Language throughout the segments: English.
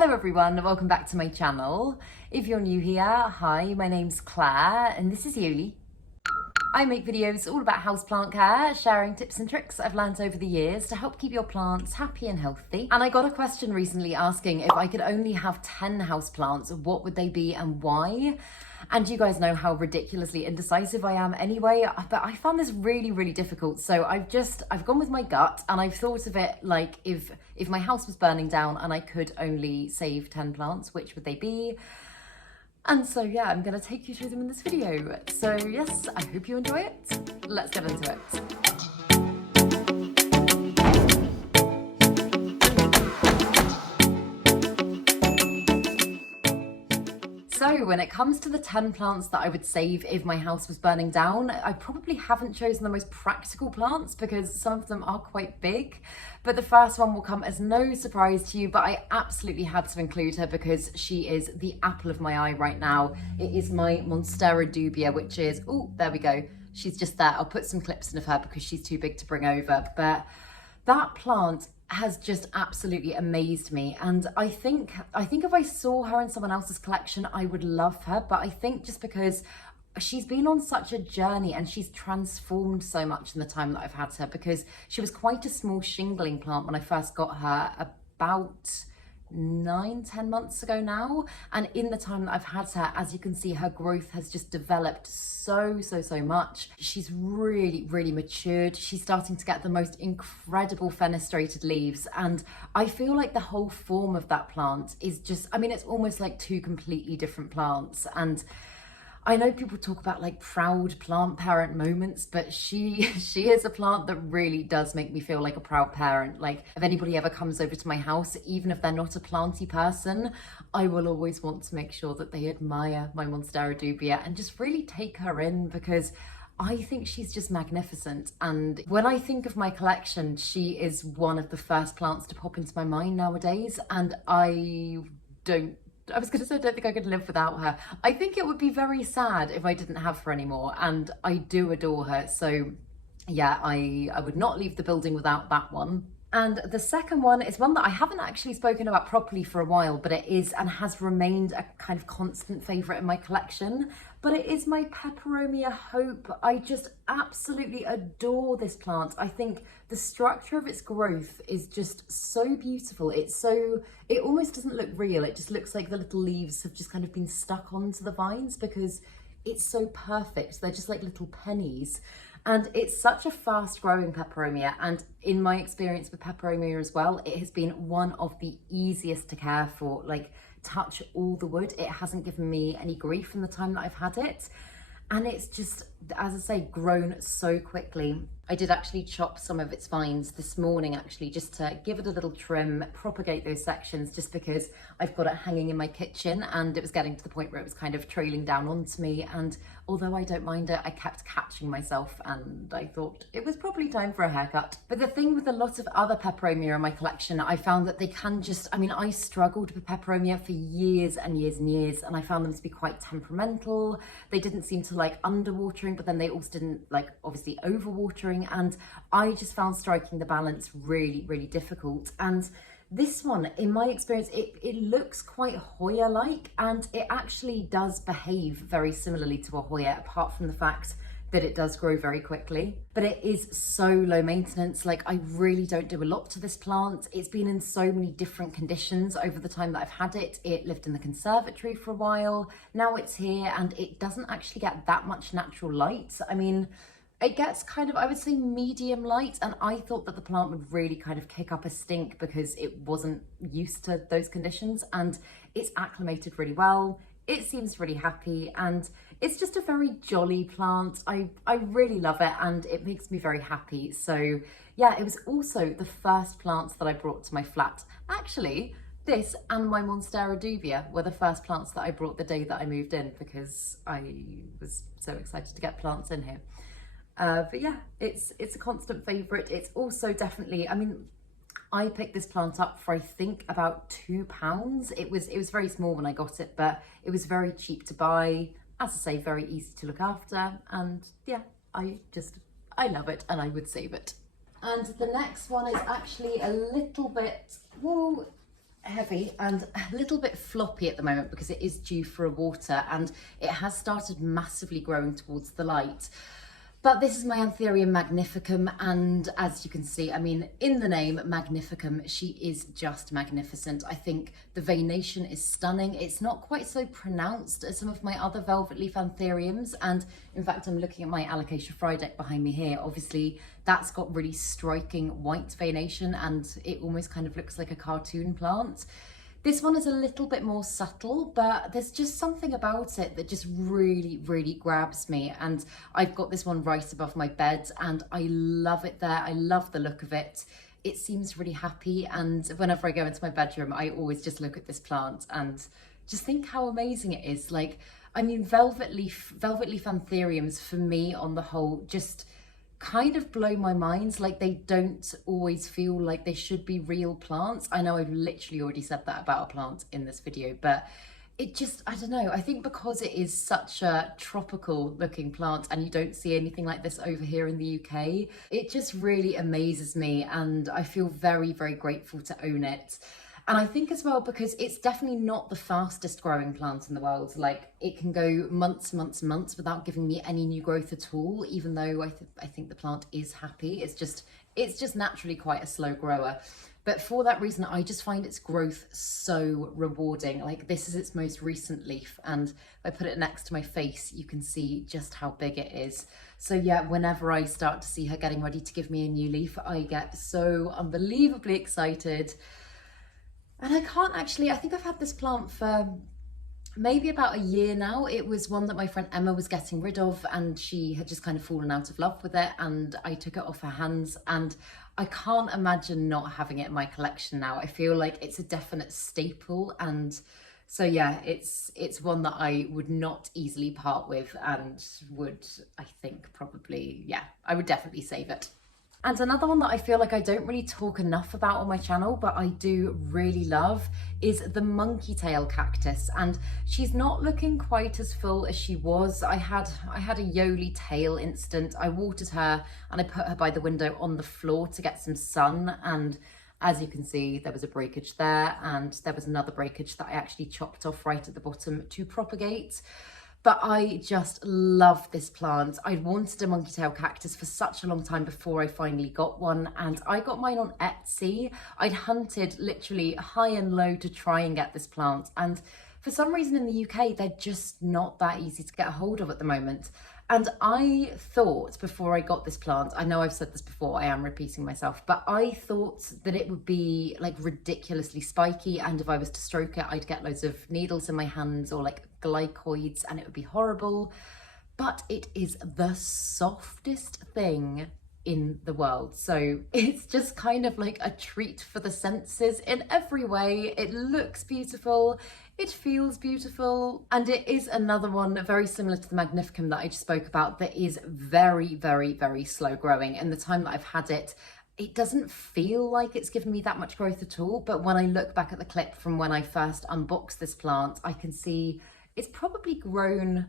Hello everyone, welcome back to my channel. If you're new here, hi, my name's Claire and this is Yuli. I make videos all about houseplant care, sharing tips and tricks I've learned over the years to help keep your plants happy and healthy. And I got a question recently asking if I could only have 10 houseplants, what would they be and why? And you guys know how ridiculously indecisive I am anyway, but I found this really difficult. So I've gone with my gut and I've thought of it like if my house was burning down and I could only save 10 plants, which would they be? And so yeah, I'm gonna take you through them in this video. So yes, I hope you enjoy it. Let's get into it. So when it comes to the 10 plants that I would save if my house was burning down, I probably haven't chosen the most practical plants because some of them are quite big. But the first one will come as no surprise to you, but I absolutely had to include her because she is the apple of my eye right now. It is my Monstera dubia, which is, oh, there we go. She's just there. I'll put some clips in of her because she's too big to bring over. But that plant has just absolutely amazed me, and I think if I saw her in someone else's collection I would love her, but I think just because she's been on such a journey and she's transformed so much in the time that I've had her, because she was quite a small shingling plant when I first got her about 9-10 months ago now, and in the time that I've had her, as you can see, her growth has just developed so much. She's really matured. She's starting to get the most incredible fenestrated leaves, and I feel like the whole form of that plant is just, I mean, it's almost like two completely different plants. And I know people talk about like proud plant parent moments, but she is a plant that really does make me feel like a proud parent. Like if anybody ever comes over to my house, even if they're not a planty person, I will always want to make sure that they admire my Monstera dubia and just really take her in, because I think she's just magnificent. And when I think of my collection, she is one of the first plants to pop into my mind nowadays, and I was going to say, I don't think I could live without her. I think it would be very sad if I didn't have her anymore, and I do adore her. So yeah, I would not leave the building without that one. And the second one is one that I haven't actually spoken about properly for a while, but it is and has remained a kind of constant favourite in my collection. But it is my Peperomia Hope. I just absolutely adore this plant. I think the structure of its growth is just so beautiful. It almost doesn't look real. It just looks like the little leaves have just kind of been stuck onto the vines because it's so perfect. They're just like little pennies. And it's such a fast growing Peperomia, and in my experience with Peperomia as well, it has been one of the easiest to care for. Like, touch all the wood, it hasn't given me any grief in the time that I've had it, and it's just, as I say, grown so quickly. I did actually chop some of its vines this morning, actually, just to give it a little trim, propagate those sections, just because I've got it hanging in my kitchen and it was getting to the point where it was kind of trailing down onto me. And although I don't mind it, I kept catching myself and I thought it was probably time for a haircut. But the thing with a lot of other Peperomia in my collection, I found that they can just, I mean, I struggled with Peperomia for years and years, and I found them to be quite temperamental. They didn't seem to like underwatering, but then they also didn't like, obviously, overwatering. And I just found striking the balance really difficult. And this one, in my experience, it looks quite Hoya-like, and it actually does behave very similarly to a Hoya, apart from the fact that it does grow very quickly. But it is so low maintenance. Like, I really don't do a lot to this plant. It's been in so many different conditions over the time that I've had it. It lived in the conservatory for a while. Now it's here, and it doesn't actually get that much natural light. I mean, it gets kind of, I would say, medium light, and I thought that the plant would really kind of kick up a stink because it wasn't used to those conditions, and it's acclimated really well. It seems really happy, and it's just a very jolly plant. I really love it, and it makes me very happy. So yeah, it was also the first plants that I brought to my flat. Actually, this and my Monstera dubia were the first plants that I brought the day that I moved in, because I was so excited to get plants in here. But yeah, it's a constant favourite. It's also definitely, I mean, I picked this plant up for I think about £2. It was very small when I got it, but it was very cheap to buy. As I say, very easy to look after, and yeah, I love it and I would save it. And the next one is actually a little bit, well, heavy and a little bit floppy at the moment because it is due for a water, and it has started massively growing towards the light. But this is my Anthurium magnificum, and as you can see, I mean, in the name magnificum, she is just magnificent. I think the veination is stunning. It's not quite so pronounced as some of my other velvet leaf Anthuriums, and in fact, I'm looking at my Alocasia frydek behind me here. Obviously, that's got really striking white veination, and it almost kind of looks like a cartoon plant. This one is a little bit more subtle, but there's just something about it that just really, really grabs me. And I've got this one right above my bed and I love it there. I love the look of it. It seems really happy. And whenever I go into my bedroom, I always just look at this plant and just think how amazing it is. Like, I mean, velvet leaf Anthuriums for me on the whole just kind of blow my mind. Like, they don't always feel like they should be real plants. I know I've literally already said that about a plant in this video, but it just, I don't know, I think because it is such a tropical looking plant and you don't see anything like this over here in the UK, it just really amazes me, and I feel very, very grateful to own it. And I think as well, because it's definitely not the fastest growing plant in the world. Like, it can go months without giving me any new growth at all, even though I think the plant is happy. It's just naturally quite a slow grower. But for that reason, I just find its growth so rewarding. Like, this is its most recent leaf, and if I put it next to my face, you can see just how big it is. So yeah, whenever I start to see her getting ready to give me a new leaf, I get so unbelievably excited. And I can't actually, I think I've had this plant for maybe about a year now. It was one that my friend Emma was getting rid of, and she had just kind of fallen out of love with it, and I took it off her hands, and I can't imagine not having it in my collection now. I feel like it's a definite staple, and so yeah, it's one that I would not easily part with, and would, I think, probably, yeah, I would definitely save it. And another one that I feel like I don't really talk enough about on my channel, but I do really love, is the monkey tail cactus. And she's not looking quite as full as she was. I had a Yoli tail incident. I watered her and I put her by the window on the floor to get some sun. And as you can see, there was a breakage there, and there was another breakage that I actually chopped off right at the bottom to propagate. But I just love this plant. I'd wanted a monkey tail cactus for such a long time before I finally got one, and I got mine on Etsy. I'd hunted literally high and low to try and get this plant, and for some reason in the UK, they're just not that easy to get a hold of at the moment. And I thought before I got this plant, I know I've said this before, I am repeating myself, but I thought that it would be like ridiculously spiky, and if I was to stroke it, I'd get loads of needles in my hands or like glycoids, and it would be horrible. But it is the softest thing in the world. So it's just kind of like a treat for the senses in every way. It looks beautiful, it feels beautiful, and it is another one very similar to the magnificum that I just spoke about that is very, very, very slow growing. In the time that I've had it, it doesn't feel like it's given me that much growth at all, but when I look back at the clip from when I first unboxed this plant, I can see it's probably grown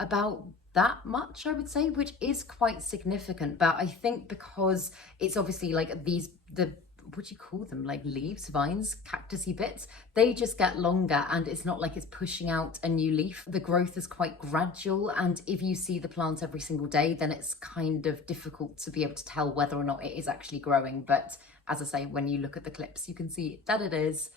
about that much, I would say, which is quite significant. But I think because it's obviously like what do you call them, like leaves, vines, cactusy bits, they just get longer, and it's not like it's pushing out a new leaf. The growth is quite gradual, and if you see the plant every single day, then it's kind of difficult to be able to tell whether or not it is actually growing. But as I say, when you look at the clips, you can see that it is.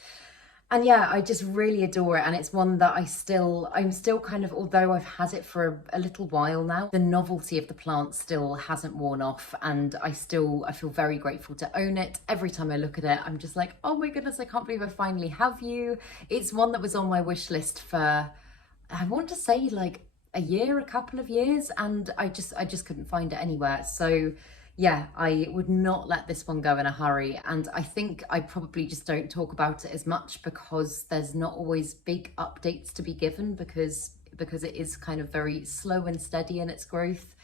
And yeah, I just really adore it, and it's one that I'm still kind of, although I've had it for a little while now, the novelty of the plant still hasn't worn off, and I feel very grateful to own it. Every time I look at it, I'm just like, oh my goodness, I can't believe I finally have you. It's one that was on my wish list for, I want to say like a couple of years, and I just couldn't find it anywhere. So yeah, I would not let this one go in a hurry, and I think I probably just don't talk about it as much because there's not always big updates to be given because it is kind of very slow and steady in its growth.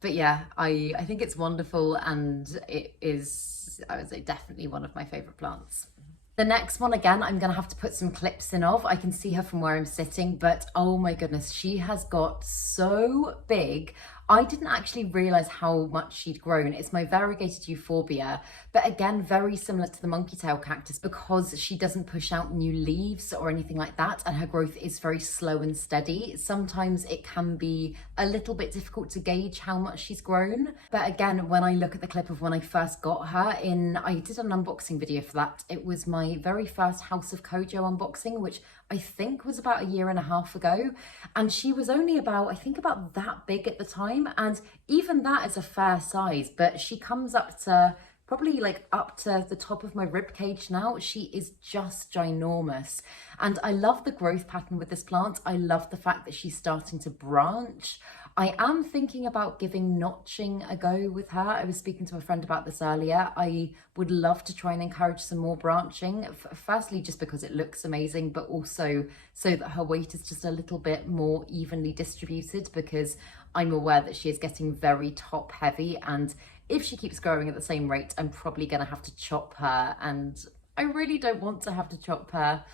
But yeah, I think it's wonderful, and it is, I would say, definitely one of my favourite plants. The next one, again, I'm going to have to put some clips in of. I can see her from where I'm sitting, but oh my goodness, she has got so big. I didn't actually realise how much she'd grown. It's my variegated euphorbia, but again, very similar to the monkey tail cactus because she doesn't push out new leaves or anything like that, and her growth is very slow and steady. Sometimes it can be a little bit difficult to gauge how much she's grown. But again, when I look at the clip of when I first got her I did an unboxing video for that. It was my very first House of Kojo unboxing, which I think was about 1.5 years ago. And she was only about, I think about that big at the time. And even that is a fair size, but she comes up to probably like up to the top of my rib cage now. She is just ginormous. And I love the growth pattern with this plant. I love the fact that she's starting to branch. I am thinking about giving notching a go with her. I was speaking to a friend about this earlier. I would love to try and encourage some more branching. Firstly, just because it looks amazing, but also so that her weight is just a little bit more evenly distributed, because I'm aware that she is getting very top heavy, and if she keeps growing at the same rate, I'm probably going to have to chop her, and I really don't want to have to chop her.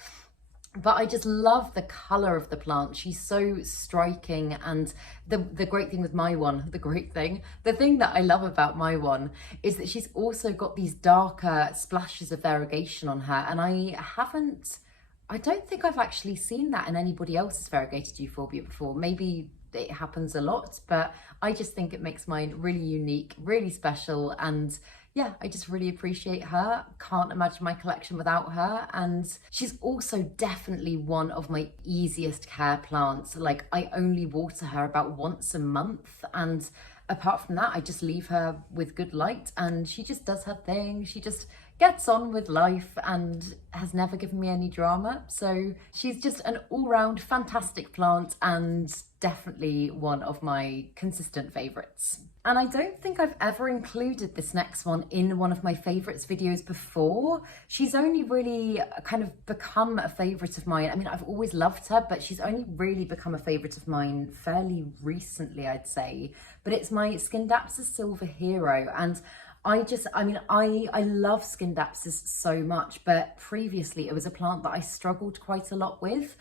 But I just love the colour of the plant. She's so striking, and the great thing with my one, the thing that I love about my one is that she's also got these darker splashes of variegation on her, and I don't think I've actually seen that in anybody else's variegated euphorbia before. Maybe it happens a lot, but I just think it makes mine really unique, really special, and yeah, I just really appreciate her. Can't imagine my collection without her. And she's also definitely one of my easiest care plants. Like, I only water her about once a month, and apart from that, I just leave her with good light, and she just does her thing. She just gets on with life and has never given me any drama. So she's just an all-round fantastic plant, and definitely one of my consistent favorites. And I don't think I've ever included this next one in one of my favorites videos before. She's only really kind of become a favorite of mine. I mean, I've always loved her, but she's only really become a favorite of mine fairly recently, I'd say. But it's my Scindapsus Silver Hero. And I love Scindapsus so much, but previously it was a plant that I struggled quite a lot with.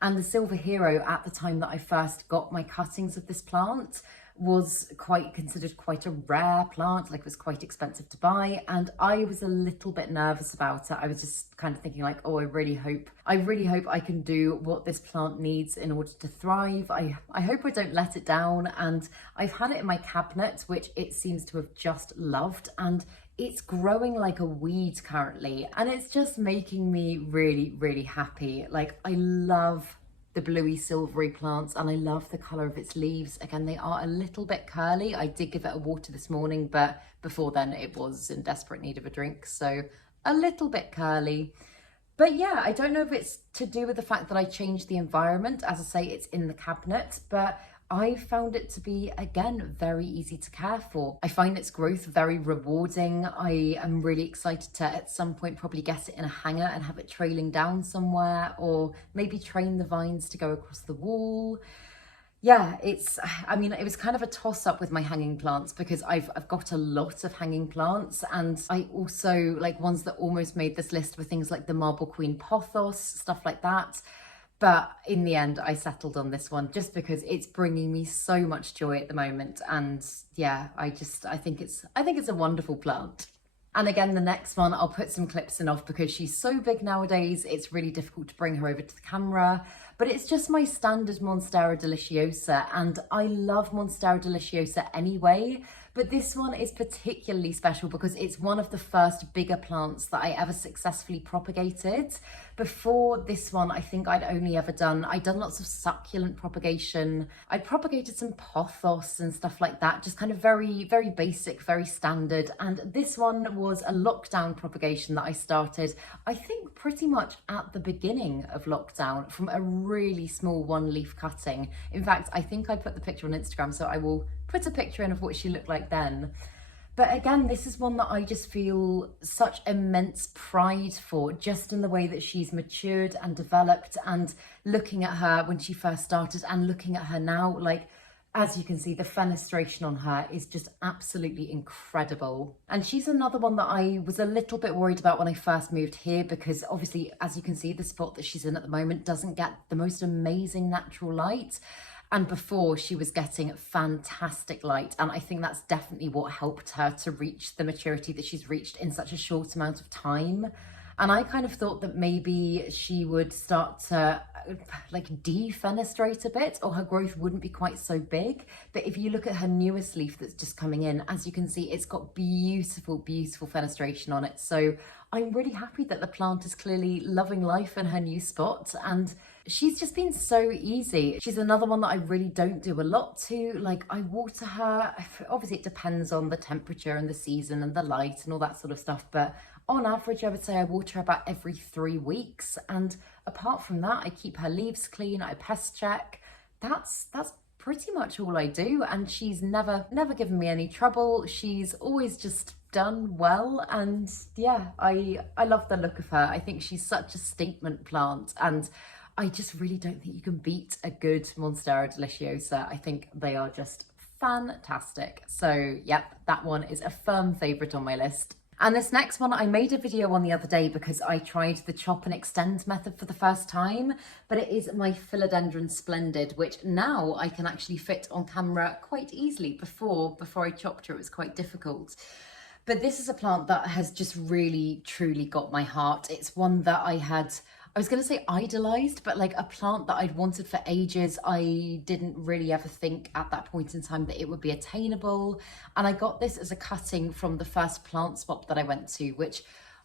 And the Silver Hero, at the time that I first got my cuttings of this plant, was considered quite a rare plant. Like, it was quite expensive to buy, and I was a little bit nervous about it. I was just kind of thinking like, oh, I really hope I can do what this plant needs in order to thrive. I hope I don't let it down. And I've had it in my cabinet, which it seems to have just loved, and it's growing like a weed currently, and it's just making me really, really happy. Like, I love the bluey silvery plants, and I love the colour of its leaves. Again, they are a little bit curly. I did give it a water this morning, but before then it was in desperate need of a drink, so a little bit curly. But yeah, I don't know if it's to do with the fact that I changed the environment. As I say, it's in the cabinet, but I found it to be, again, very easy to care for. I find its growth very rewarding. I am really excited to, at some point, probably get it in a hanger and have it trailing down somewhere, or maybe train the vines to go across the wall. Yeah, it was kind of a toss-up with my hanging plants, because I've got a lot of hanging plants, and I also, like, ones that almost made this list were things like the Marble Queen Pothos, stuff like that. But in the end, I settled on this one just because it's bringing me so much joy at the moment. And yeah, I think it's a wonderful plant. And again, the next one, I'll put some clips in of, because she's so big nowadays, it's really difficult to bring her over to the camera. But it's just my standard Monstera deliciosa, and I love Monstera deliciosa anyway. But this one is particularly special because it's one of the first bigger plants that I ever successfully propagated. Before this one, I think I'd done lots of succulent propagation. I'd propagated some pothos and stuff like that, just kind of very, very basic, very standard. And this one was a lockdown propagation that I started, I think pretty much at the beginning of lockdown, from a really small one-leaf cutting. In fact, I think I put the picture on Instagram, so I will put a picture in of what she looked like then. But again, this is one that I just feel such immense pride for, just in the way that she's matured and developed, and looking at her when she first started and looking at her now, like, as you can see, the fenestration on her is just absolutely incredible. And she's another one that I was a little bit worried about when I first moved here, because obviously, as you can see, the spot that she's in at the moment doesn't get the most amazing natural light. And before, she was getting fantastic light. And I think that's definitely what helped her to reach the maturity that she's reached in such a short amount of time. And I kind of thought that maybe she would start to like defenestrate a bit, or her growth wouldn't be quite so big. But if you look at her newest leaf that's just coming in, as you can see, it's got beautiful, beautiful fenestration on it. So I'm really happy that the plant is clearly loving life in her new spot, and she's just been so easy. She's another one that I really don't do a lot to. Like, I water her, obviously it depends on the temperature and the season and the light and all that sort of stuff, but on average I would say I water her about every 3 weeks. And apart from that, I keep her leaves clean, I pest check. That's pretty much all I do, and she's never given me any trouble. She's always just done well, and yeah, I love the look of her. I think she's such a statement plant, and I just really don't think you can beat a good Monstera deliciosa. I think they are just fantastic. So yep, that one is a firm favourite on my list. And this next one, I made a video on the other day because I tried the chop and extend method for the first time, but it is my Philodendron Splendid, which now I can actually fit on camera quite easily. Before I chopped her, it was quite difficult. But this is a plant that has just really, truly got my heart. It's one that I was going to say idolized, but like a plant that I'd wanted for ages. I didn't really ever think at that point in time that it would be attainable. And I got this as a cutting from the first plant swap that I went to, which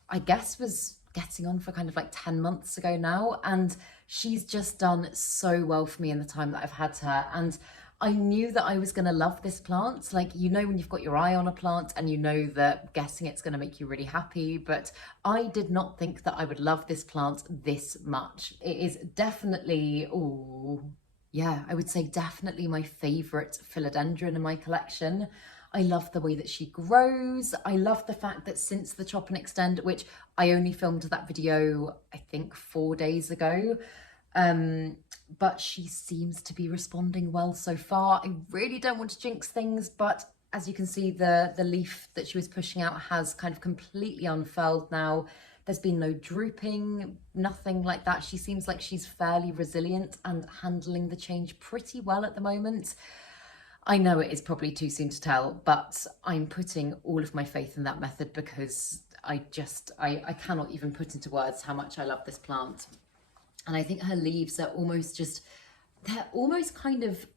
I guess was getting on for kind of like 10 months ago now. And she's just done so well for me in the time that I've had her. And I knew that I was going to love this plant. Like, you know, when you've got your eye on a plant and you know that guessing it's going to make you really happy, but I did not think that I would love this plant this much. It is definitely, oh yeah, I would say definitely my favorite philodendron in my collection. I love the way that she grows. I love the fact that since the chop and extend, which I only filmed that video, I think 4 days ago, but she seems to be responding well so far. I really don't want to jinx things, but as you can see, the leaf that she was pushing out has kind of completely unfurled now. There's been no drooping, nothing like that. She seems like she's fairly resilient and handling the change pretty well at the moment. I know it is probably too soon to tell, but I'm putting all of my faith in that method because I cannot even put into words how much I love this plant. And I think her leaves are they're almost kind of,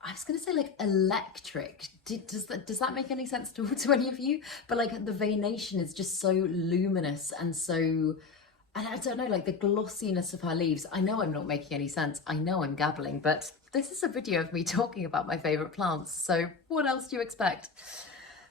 I was going to say like electric. Does that make any sense to any of you? But like the veination is just so luminous and so, and I don't know, like the glossiness of her leaves. I know I'm not making any sense. I know I'm gabbling, but this is a video of me talking about my favourite plants. So what else do you expect?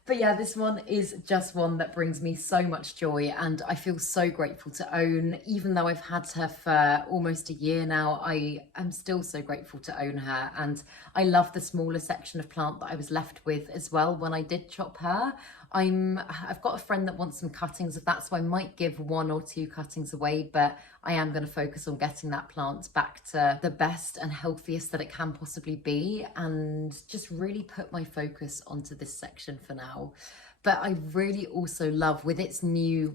But yeah, this one is just one that brings me so much joy, and I feel so grateful to own. Even though I've had her for almost a year now, I am still so grateful to own her. And I love the smaller section of plant that I was left with as well when I did chop her. I've got a friend that wants some cuttings of that, so I might give 1 or 2 cuttings away, but I am going to focus on getting that plant back to the best and healthiest that it can possibly be, and just really put my focus onto this section for now. But I really also love with its new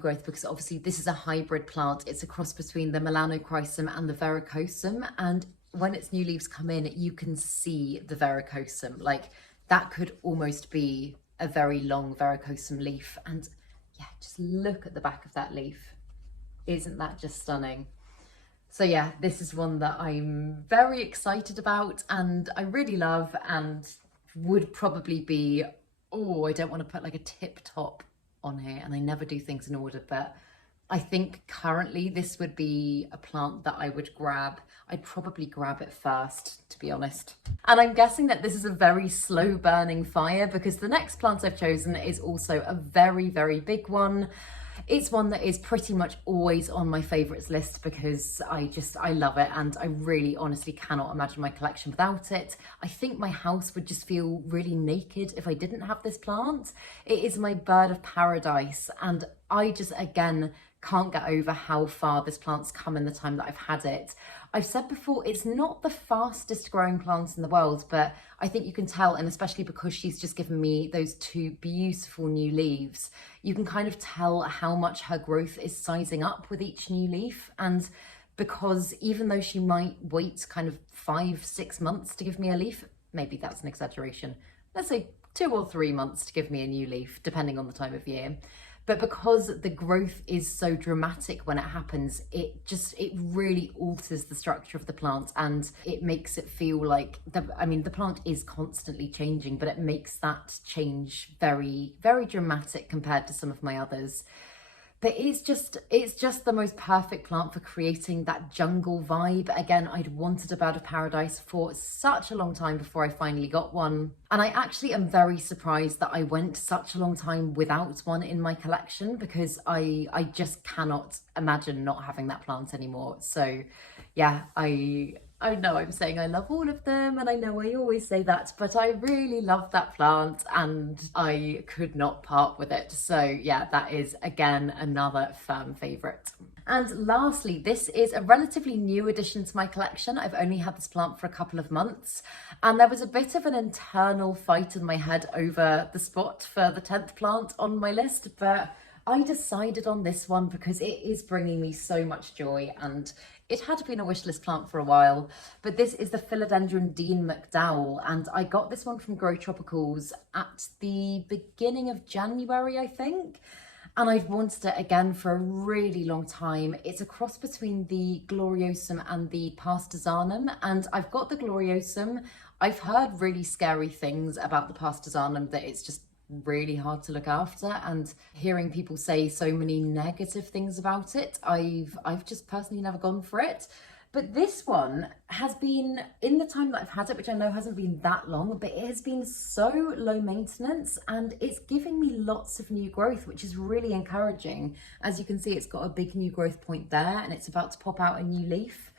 growth, because obviously this is a hybrid plant. It's a cross between the melanochrysum and the verrucosum, and when its new leaves come in, you can see the verrucosum. Like, that could almost be a very long verrucosum leaf. And yeah, just look at the back of that leaf. Isn't that just stunning? So yeah, this is one that I'm very excited about and I really love, and would probably be, oh, I don't want to put like a tip top on here, and I never do things in order, but I think currently this would be a plant that I would grab. I'd probably grab it first, to be honest. And I'm guessing that this is a very slow burning fire, because the next plant I've chosen is also a very, very big one. It's one that is pretty much always on my favourites list because I love it, and I really honestly cannot imagine my collection without it. I think my house would just feel really naked if I didn't have this plant. It is my bird of paradise, and I just, again, can't get over how far this plant's come in the time that I've had it. I've said before, it's not the fastest growing plant in the world, but I think you can tell, and especially because she's just given me those 2 beautiful new leaves, you can kind of tell how much her growth is sizing up with each new leaf. And because even though she might wait kind of 5-6 months to give me a leaf, maybe that's an exaggeration, let's say 2 or 3 months to give me a new leaf, depending on the time of year. But because the growth is so dramatic when it happens, it really alters the structure of the plant, and it makes it feel like, the plant is constantly changing, but it makes that change very, very dramatic compared to some of my others. But it's just the most perfect plant for creating that jungle vibe. Again, I'd wanted a bird of paradise for such a long time before I finally got one. And I actually am very surprised that I went such a long time without one in my collection, because I just cannot imagine not having that plant anymore. So yeah, I know I'm saying I love all of them, and I know I always say that, but I really love that plant and I could not part with it. So yeah, that is again another firm favourite. And lastly, this is a relatively new addition to my collection. I've only had this plant for a couple of months, and there was a bit of an internal fight in my head over the spot for the 10th plant on my list, but I decided on this one because it is bringing me so much joy, and it had been a wishlist plant for a while. But this is the Philodendron Dean McDowell, and I got this one from Grow Tropicals at the beginning of January, I think. And I've wanted it again for a really long time. It's a cross between the Gloriosum and the Pasterzanum, and I've got the Gloriosum. I've heard really scary things about the Pasterzanum, that it's just really hard to look after, and hearing people say so many negative things about it, I've just personally never gone for it. But this one has been, in the time that I've had it, which I know hasn't been that long, but it has been so low maintenance, and it's giving me lots of new growth, which is really encouraging. As you can see, it's got a big new growth point there, and it's about to pop out a new leaf.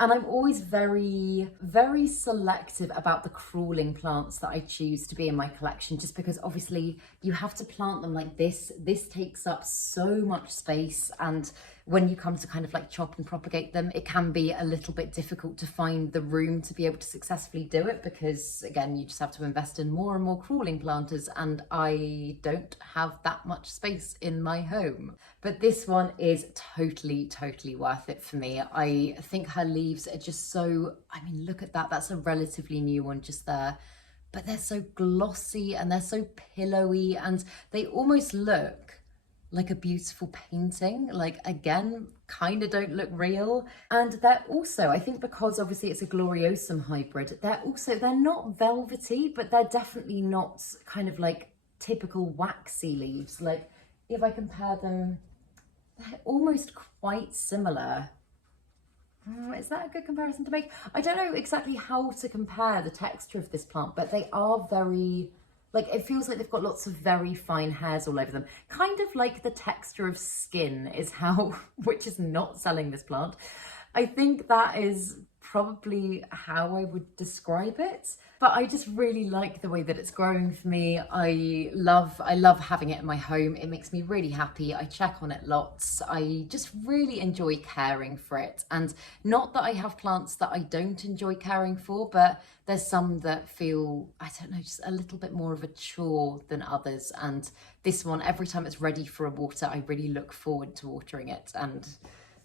And I'm always very, very selective about the crawling plants that I choose to be in my collection, just because obviously you have to plant them like this. This takes up so much space, and when you come to kind of like chop and propagate them, it can be a little bit difficult to find the room to be able to successfully do it, because again, you just have to invest in more and more crawling planters, and I don't have that much space in my home. But this one is totally, totally worth it for me. I think her leaves are just so, look at that. That's a relatively new one just there. But they're so glossy and they're so pillowy, and they almost look like a beautiful painting. Like, again, kind of don't look real. And they're also, I think because obviously it's a Gloriosum hybrid, they're not velvety, but they're definitely not kind of like typical waxy leaves. Like, if I compare them, they're almost quite similar. Is that a good comparison to make? I don't know exactly how to compare the texture of this plant, but they are very, like, it feels like they've got lots of very fine hairs all over them. Kind of like the texture of skin is how, which is not selling this plant. I think that is probably how I would describe it. But I just really like the way that it's growing for me. I love having it in my home. It makes me really happy. I check on it lots. I just really enjoy caring for it. And not that I have plants that I don't enjoy caring for, but there's some that feel, I don't know, just a little bit more of a chore than others. And this one, every time it's ready for a water, I really look forward to watering it. And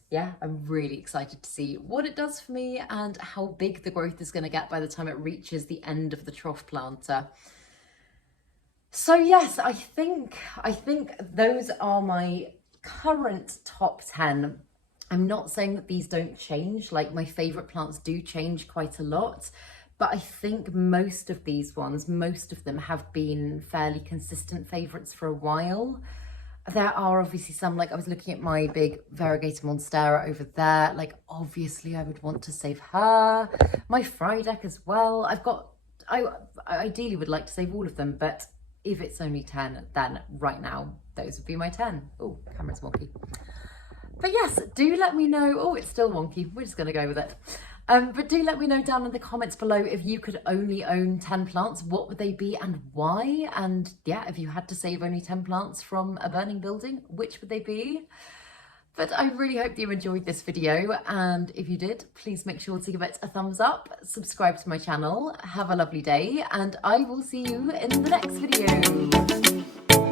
yeah, I'm really excited to see what it does for me and how big the growth is going to get by the time it reaches the end of the trough planter. So yes, I think those are my current top 10. I'm not saying that these don't change, like my favorite plants do change quite a lot, but I think most of these ones, most of them have been fairly consistent favorites for a while. There are obviously some, like I was looking at my big Variegated Monstera over there, like obviously I would want to save her. My Friedeck as well. I ideally would like to save all of them, but if it's only 10, then right now, those would be my 10. Oh, camera's wonky. But yes, do let me know. Oh, it's still wonky. We're just gonna go with it. But do let me know down in the comments below, if you could only own 10 plants, what would they be and why? And yeah, if you had to save only 10 plants from a burning building, which would they be? But I really hope that you enjoyed this video, and if you did, please make sure to give it a thumbs up, subscribe to my channel, have a lovely day, and I will see you in the next video.